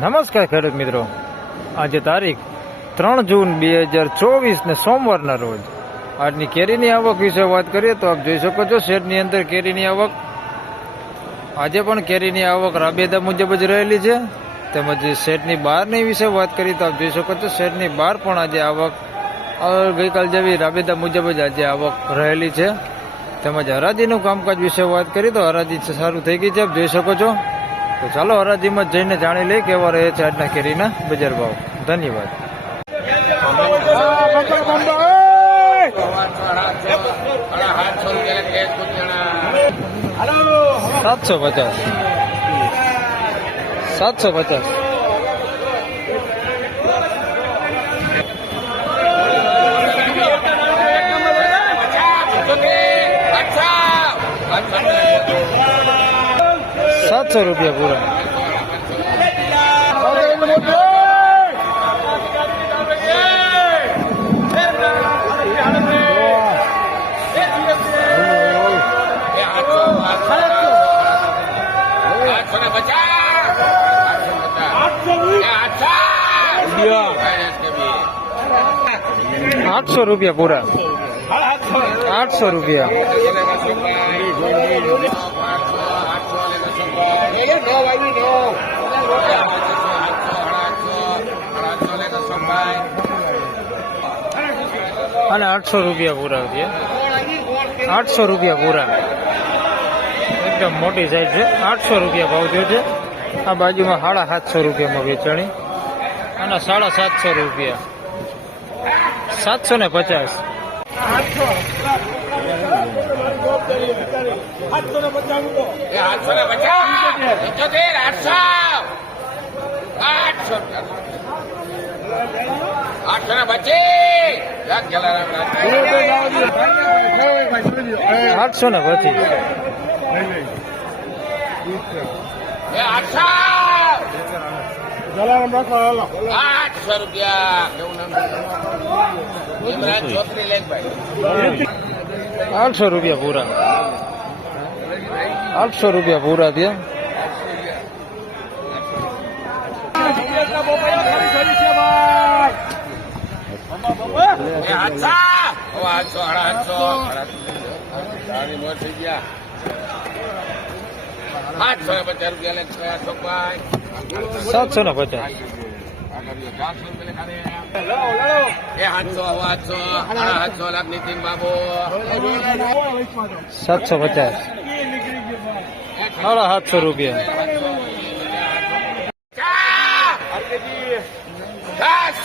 નમસ્કાર ખેડૂત મિત્રો. આજે તારીખ ત્રણ જૂન બે હજાર ચોવીસ ને સોમવારના રોજ. આજની કેરીની આવક વિશે વાત કરીએ તો આપ જોઈ શકો છો, શેડની અંદર કેરીની આવક. આજે પણ કેરીની આવક રાબેદા મુજબ જ રહેલી છે. તેમજ શેડની બહારની વિશે વાત કરીએ તો આપ જોઈ શકો છો, શેડની બહાર પણ આજે આવક ગઈકાલ જેવી રાબેદા મુજબ જ આજે આવક રહેલી છે. તેમજ હરાજીનું કામકાજ વિશે વાત કરીએ તો હરાજી સારું થઈ ગઈ છે, આપ જોઈ શકો છો. તો ચાલો હરાજીમાં જઈને જાણી લઈએ કેવા રહે છે આજના કેરીના બજાર ભાવ. ધન્યવાદ. સાતસો પચાસ. સાતસો પચાસ. સાતસો રૂપિયા પૂરા. આઠસો રૂપિયા પૂરા. આઠસો રૂપિયા. અને આઠસો રૂપિયા પૂરા છે. આઠસો રૂપિયા પૂરા. એકદમ મોટી સાઈઝ છે. આઠસો રૂપિયા ભાવ થયો છે. આ બાજુમાં સાડા સાતસો રૂપિયામાં વેચાણી. અને સાડા સાતસો રૂપિયા. સાતસો ને પચાસ. આઠસો ને પચીસ આઠસો ને પચીસ આઠસો. આઠસો રૂપિયા. કેવું નામ ઇમરાન ચોત્રી લેખભાઈ આઠસો. રૂપિયા પૂરા આઠસો રૂપિયા. પૂરા ત્યાં એ આઠસો હવે આઠસો આઠસો થઈ ગયા આઠસો રૂપિયા પૂરા ભાઈ સાતસો ને પચાસ. સાતસો પચાસ. સાડા સાતસો રૂપિયા.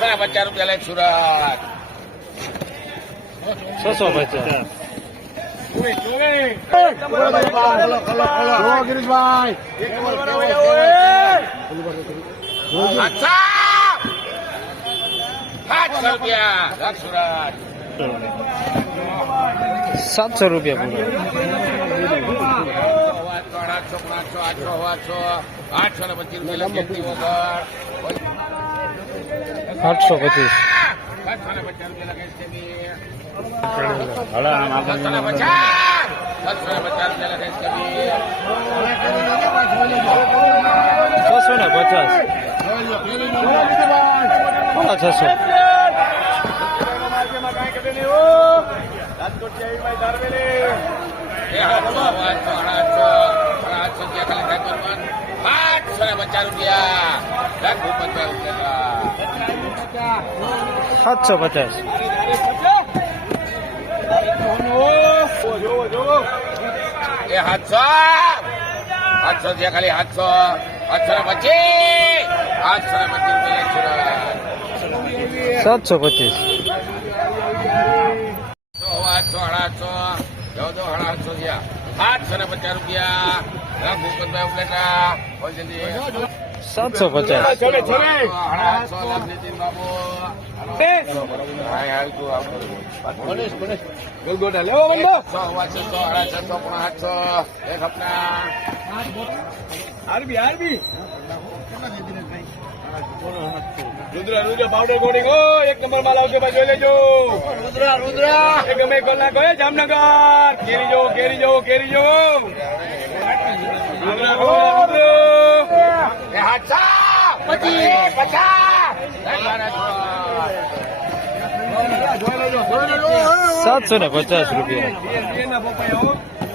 ને પચાસ રૂપિયા લેખ સુરત છસો પચાસ. સુરત સાતસો રૂપિયા પૂરા. આઠસો આઠસો આઠસો આઠસો આઠસો ને પચીસ રૂપિયા લેખ વગર આઠસો પચીસ. સાતસો ને પચાસ રૂપિયા લેખ છે સાતસો ને પચાસ. પચાસ રૂપિયા લેખ એસટીબી. છસો ને પચાસ. છસો. રાજકોટ આઠસો આઠસો આઠસો આઠસો રૂપિયા ખાલી થાય કરવાનું. આઠસો ને પચાસ રૂપિયા. લાખ પચાસ રૂપિયા. સાતસો પચાસ. એ સાતસો આઠસો છે ખાલી સાતસો આઠસો ને પચીસ. આઠસો ને પચીસ રૂપિયા. સાતસો પચીસ. આઠસો આઠસો ચૌદો સાડા આઠસો થયા આઠસો ને પચાસ રૂપિયા. ભૂપતભાઈ ઉપલેટા. સાતસો પચાસ. આઠસો રુદ્રા રુદ્ર પાવડર ગોળી ગો. એક નંબર માલ આવશે જોઈ લેજો. રુદ્રા રુદ્રા. એ ગમે કલાક નાખો એ જામનગર. કેરી જો કેરી જો કેરી જો રુદ્રા રુદ્ર સાફ. પચીસ પચાસ સાતસો ને પચાસ રૂપિયા.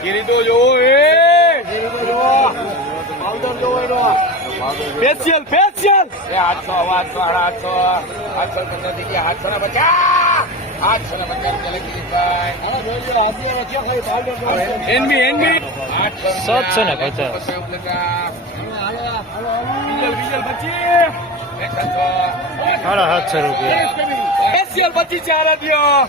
એના પપ્પા આવો ગીરી તો જોવો એ ગીરી તો જોવો પાવડર જોવો એનો ફેશિયલ ફેશિયલ એ આઠસો આઠસો સાડા આઠસો આઠસો પંદર થઈ ગયા આઠસો ને પચાસ આઠસો ને પચાસ. રૂપિયા લખી એનબી એનબી આઠસો સાતસો ને પચાસ. સાડા સાતસો રૂપિયા. ફેશિયલ પચીસ ચાર દ્યો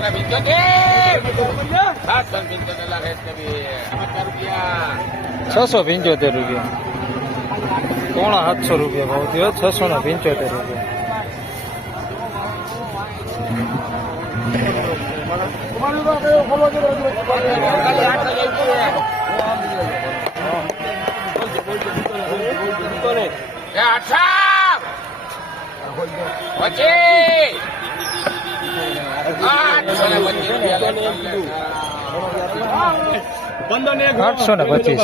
ને પંચોતેર સાતસો પંચોતેર લાખ રૂપિયા છસો પંચોતેર રૂપિયા પોણા સાતસો રૂપિયા ભાવ થયો છસો ને પંચોતેર રૂપિયા પચીસ આઠસો ને પચીસ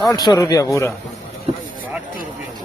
આઠસો રૂપિયા. પૂરા આઠસો રૂપિયા